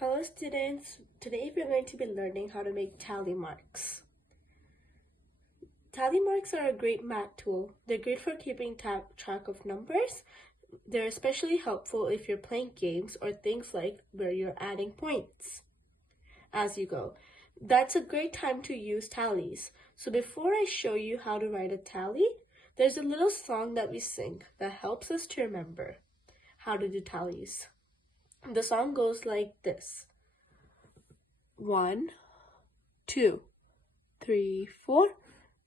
Hello students, today we're going to be learning how to make tally marks. Tally marks are a great math tool. They're great for keeping track of numbers. They're especially helpful if you're playing games or things like where you're adding points as you go. That's a great time to use tallies. So before I show you how to write a tally, there's a little song that we sing that helps us to remember how to do tallies. The song goes like this. 1, 2, 3, 4.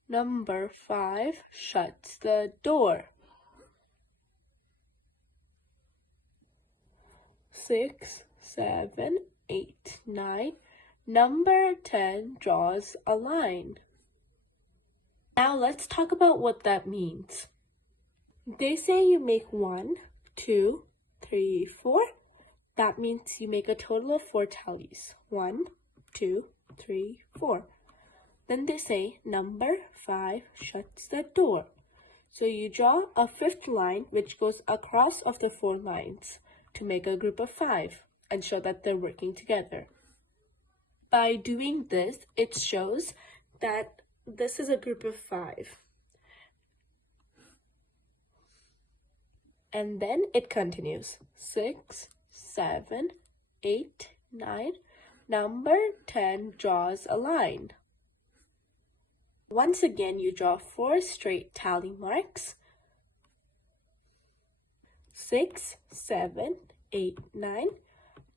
Number 5 shuts the door. 6, 7, 8, 9. Number 10 draws a line. Now let's talk about what that means. They say you make 1, 2, 3, 4. That means you make a total of 4 tallies. 1, 2, 3, 4. Then they say number 5 shuts the door. So you draw a 5th line which goes across of the 4 lines to make a group of 5 and show that they're working together. By doing this, it shows that this is a group of 5. And then it continues. 6, 7, 8, 9. Number 10 draws a line. Once again, you draw 4 straight tally marks. 6, 7, 8, 9.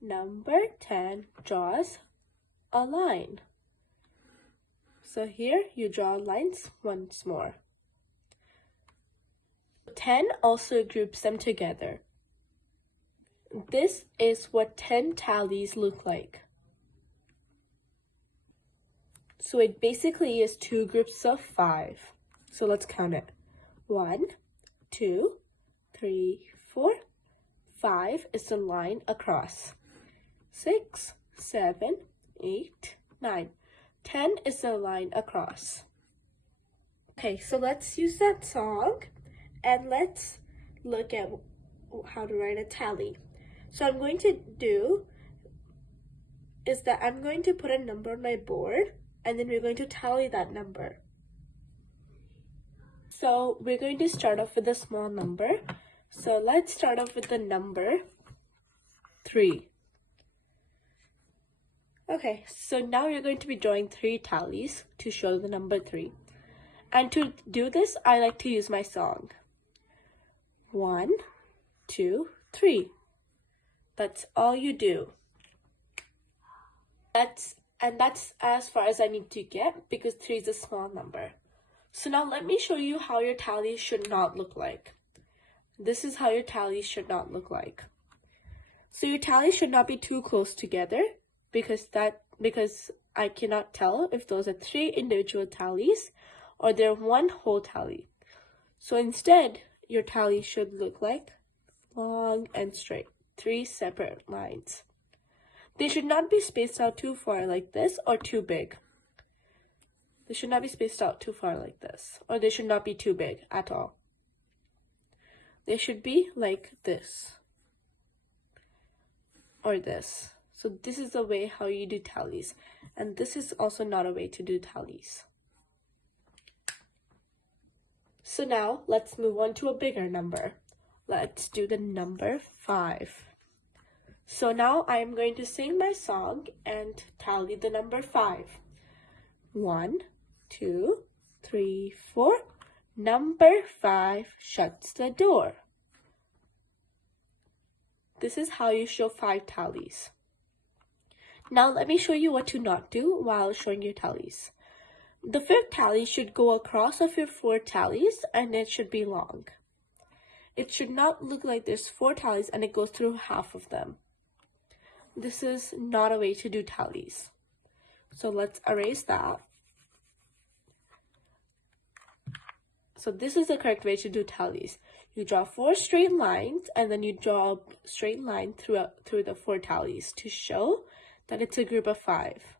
Number 10 draws a line. So here you draw lines once more. 10 also groups them together. This is what 10 tallies look like. So it basically is 2 groups of 5. So let's count it. 1, 2, 3, 4. 5 is the line across. 6, 7, 8, 9. 10 is the line across. Okay, so let's use that song and let's look at how to write a tally. So I'm going to do is that I'm going to put a number on my board and then we're going to tally that number. So we're going to start off with a small number. So let's start off with the number 3. Okay, so now you're going to be drawing 3 tallies to show the number 3. And to do this, I like to use my song. 1, 2, 3. That's all you do. That's as far as I need to get because 3 is a small number. So now let me show you how your tally should not look like. This is how your tally should not look like. So your tally should not be too close together because I cannot tell if those are 3 individual tallies or they're one whole tally. So instead, your tally should look like long and straight, 3 separate lines. They should not be spaced out too far like this or too big. They should not be spaced out too far like this, or they should not be too big at all. They should be like this or this. So this is the way how you do tallies, and this is also not a way to do tallies. So now let's move on to a bigger number. Let's do the number 5. So now I am going to sing my song and tally the number 5. 1, 2, 3, 4. Number 5 shuts the door. This is how you show 5 tallies. Now let me show you what to not do while showing your tallies. The 5th tally should go across of your 4 tallies and it should be long. It should not look like there's 4 tallies and it goes through half of them. This is not a way to do tallies. So let's erase that. So this is the correct way to do tallies. You draw 4 straight lines and then you draw a straight line through the 4 tallies to show that it's a group of 5.